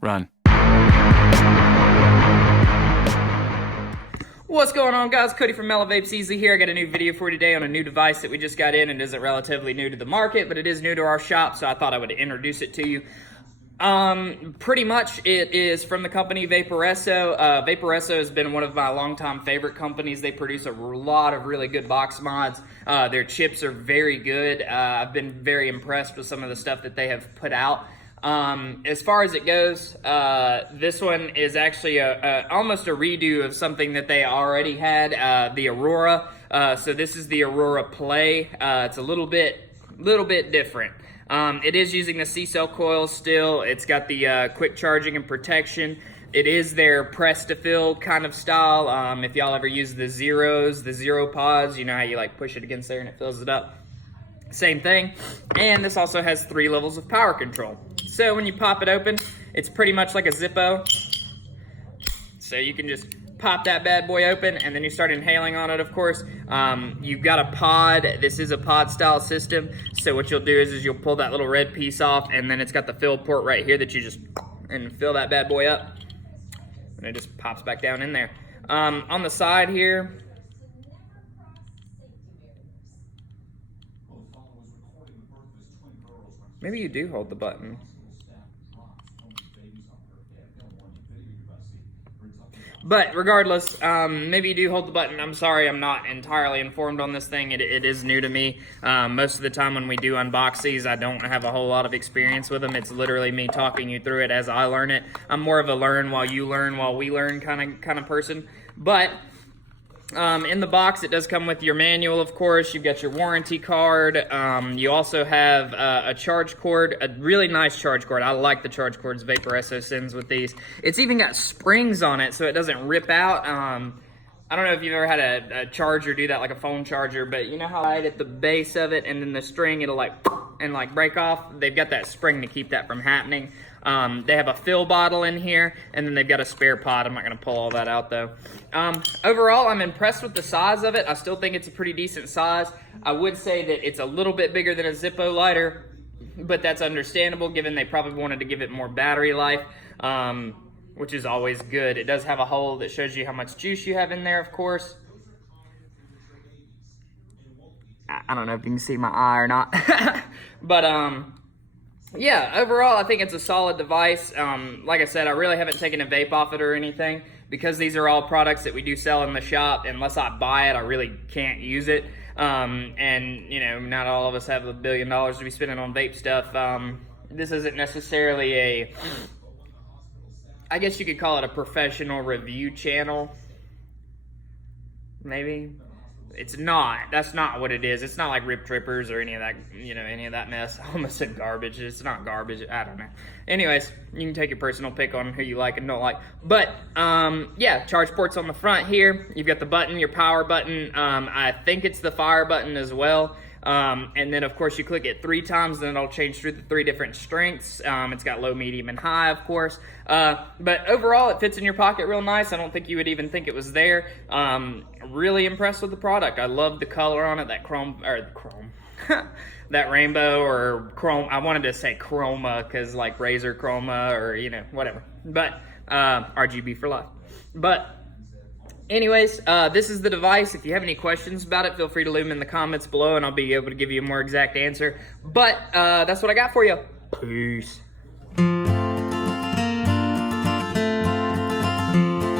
Run. What's going on, guys? Cody from Vapes Easy here. I got a new video for you today on a new device that we just got in. It isn't relatively new to the market, but it is new to our shop, so I thought I would introduce it to you. Pretty much it is from the company Vaporesso. Vaporesso has been one of my longtime favorite companies. They produce a lot of really good box mods. Their chips are very good. I've been very impressed with some of the stuff that they have put out. As far as it goes, this one is actually almost a redo of something that they already had, the Aurora. So this is the Aurora Play. It's a little bit different. It is using the C-cell coils still. It's got the quick charging and protection. It is their press to fill kind of style. If y'all ever use the zero pods, you know how you like push it against there and it fills it up. Same thing. And this also has 3 levels of power control. So when you pop it open, it's pretty much like a Zippo. So you can just pop that bad boy open and then you start inhaling on it, of course. You've got a pod. This is a pod style system. So what you'll do is you'll pull that little red piece off and then it's got the fill port right here that you just and fill that bad boy up. And it just pops back down in there. On the side here, maybe you do hold the button. But regardless, maybe you do hold the button. I'm sorry, I'm not entirely informed on this thing. It is new to me. Most of the time when we do unbox these, I don't have a whole lot of experience with them. It's literally me talking you through it as I learn it. I'm more of a learn while you learn while we learn kind of person. But in the box, it does come with your manual, of course. You've got your warranty card. You also have a charge cord, a really nice charge cord. I like the charge cords Vaporesso sends with these. It's even got springs on it so it doesn't rip out. I don't know if you've ever had a charger do that, like a phone charger, but you know how right at the base of it and then the string, it'll like break off? They've got that spring to keep that from happening. They have a fill bottle in here, and then they've got a spare pod. I'm not going to pull all that out, though. Overall, I'm impressed with the size of it. I still think it's a pretty decent size. I would say that it's a little bit bigger than a Zippo lighter, but that's understandable, given they probably wanted to give it more battery life, which is always good. It does have a hole that shows you how much juice you have in there, of course. I don't know if you can see my eye or not. But, yeah, overall, I think it's a solid device. Like I said, I really haven't taken a vape off it or anything because these are all products that we do sell in the shop. Unless I buy it, I really can't use it. And, you know, not all of us have $1 billion to be spending on vape stuff. This isn't necessarily I guess you could call it a professional review channel. Maybe. It's not. That's not what it is. It's not like Rip Trippers or any of that, you know, any of that mess. I almost said garbage. It's not garbage. I don't know. Anyways, you can take your personal pick on who you like and don't like. But, yeah, charge ports on the front here. You've got the button, your power button. I think it's the fire button as well. And then, of course, you click it 3 times, then it'll change through the 3 different strengths. It's got low, medium, and high, of course. But overall, it fits in your pocket real nice. I don't think you would even think it was there. Really impressed with the product. I love the color on it, that that rainbow or chrome. I wanted to say chroma because like razor chroma or, you know, whatever. But RGB for life. But anyways, this is the device. If you have any questions about it, feel free to leave them in the comments below and I'll be able to give you a more exact answer. But that's what I got for you. Peace.